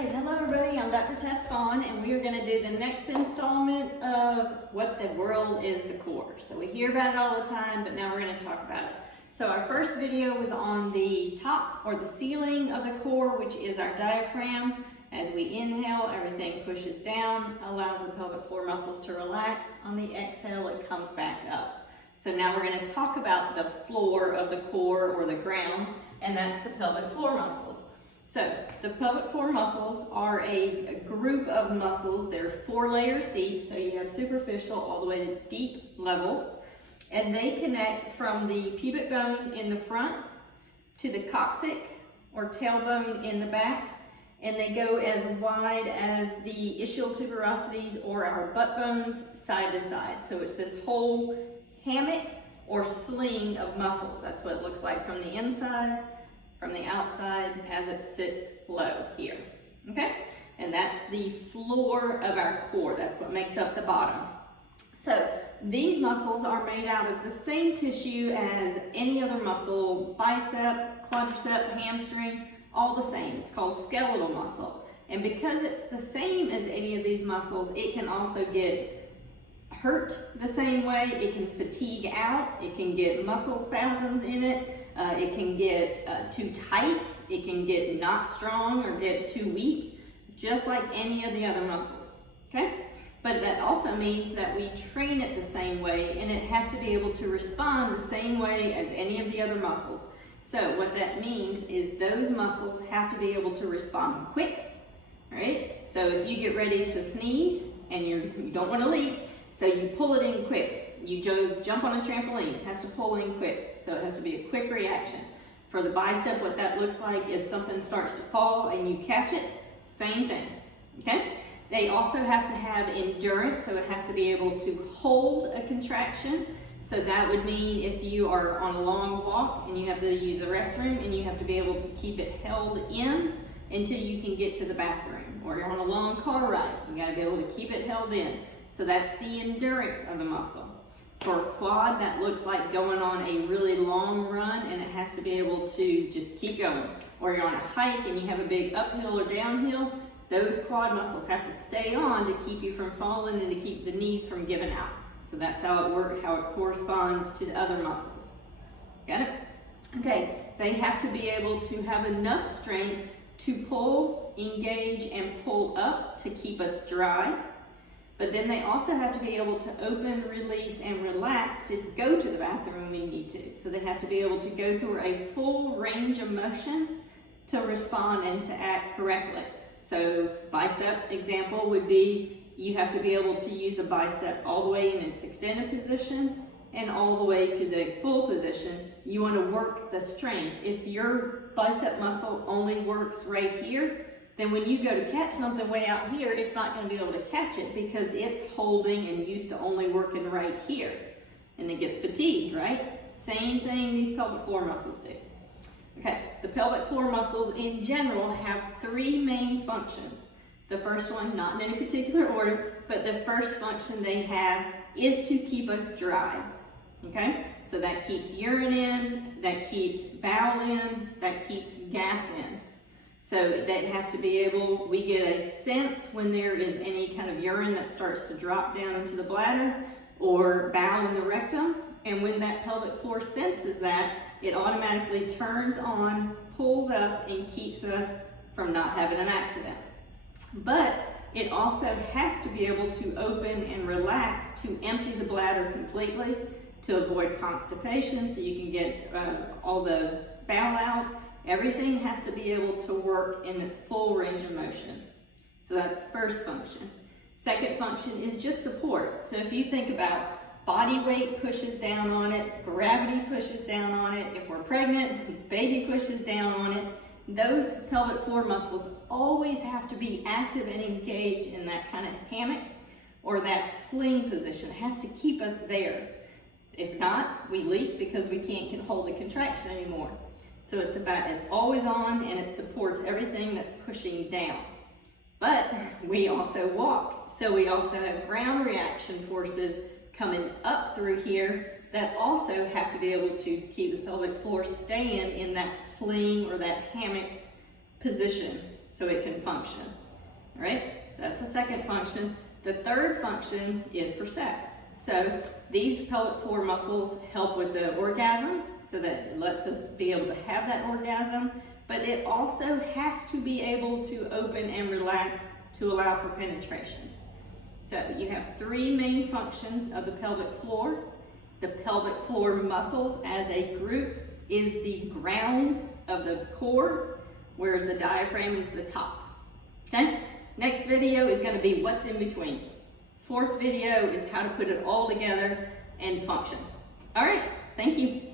Alright, hello everybody, I'm Dr. Tescon, and we are going to do the next installment of what the world is the core. So we hear about it all the time, but now we're going to talk about it. So our first video was on the top or the ceiling of the core, which is our diaphragm. As we inhale, everything pushes down, allows the pelvic floor muscles to relax. On the exhale, it comes back up. So now we're going to talk about the floor of the core or the ground, and that's the pelvic floor muscles. So the pelvic floor muscles are a group of muscles. They're 4 layers deep, so you have superficial all the way to deep levels. And they connect from the pubic bone in the front to the coccyx or tailbone in the back. And they go as wide as the ischial tuberosities or our butt bones side to side. So it's this whole hammock or sling of muscles. That's what it looks like from the inside, from the outside as it sits low here, okay? And that's the floor of our core. That's what makes up the bottom. So these muscles are made out of the same tissue as any other muscle, bicep, quadricep, hamstring, all the same. It's called skeletal muscle. And because it's the same as any of these muscles, it can also get hurt the same way. It can fatigue out. It can get muscle spasms in it. It can get too tight, it can get not strong or get too weak, just like any of the other muscles, okay? But that also means that we train it the same way, and it has to be able to respond the same way as any of the other muscles. So what that means is those muscles have to be able to respond quick, right? So if you get ready to sneeze and you don't want to leak, so you pull it in quick. You jump on a trampoline, it has to pull in quick, so it has to be a quick reaction. For the bicep, what that looks like is something starts to fall and you catch it, same thing, okay? They also have to have endurance, so it has to be able to hold a contraction. So that would mean if you are on a long walk and you have to use the restroom and you have to be able to keep it held in until you can get to the bathroom. Or you're on a long car ride, you gotta be able to keep it held in. So that's the endurance of the muscle. For a quad, that looks like going on a really long run and it has to be able to just keep going. Or you're on a hike and you have a big uphill or downhill, those quad muscles have to stay on to keep you from falling and to keep the knees from giving out. So that's how it works, how it corresponds to the other muscles. Got it? Okay, they have to be able to have enough strength to pull, engage, and pull up to keep us dry. But then they also have to be able to open, release, and relax to go to the bathroom when we need to. So they have to be able to go through a full range of motion to respond and to act correctly. So bicep example would be you have to be able to use a bicep all the way in its extended position and all the way to the full position. You want to work the strength. If your bicep muscle only works right here, then when you go to catch something way out here, it's not going to be able to catch it because it's holding and used to only working right here. And it gets fatigued, right? Same thing these pelvic floor muscles do. Okay, the pelvic floor muscles in general have 3 main functions. The first one, not in any particular order, but the first function they have is to keep us dry. Okay, so that keeps urine in, that keeps bowel in, that keeps gas in. So that has to be able, we get a sense when there is any kind of urine that starts to drop down into the bladder or bowel in the rectum. And when that pelvic floor senses that, it automatically turns on, pulls up, and keeps us from not having an accident. But it also has to be able to open and relax to empty the bladder completely to avoid constipation so you can get all the bowel out. Everything has to be able to work in its full range of motion. So that's first function. Second function is just support. So if you think about body weight pushes down on it, gravity pushes down on it, if we're pregnant, baby pushes down on it, those pelvic floor muscles always have to be active and engaged in that kind of hammock or that sling position. It has to keep us there. If not, we leak because we can't hold the contraction anymore. So it's always on and it supports everything that's pushing down. But we also walk. So we also have ground reaction forces coming up through here that also have to be able to keep the pelvic floor staying in that sling or that hammock position. so it can function. All right, so that's the second function. The third function is for sex. So these pelvic floor muscles help with the orgasm, so that it lets us be able to have that orgasm, but it also has to be able to open and relax to allow for penetration. So you have three main functions of the pelvic floor. The pelvic floor muscles as a group is the ground of the core, whereas the diaphragm is the top. Okay? Next video is going to be what's in between. Fourth video is how to put it all together and function. All right, thank you.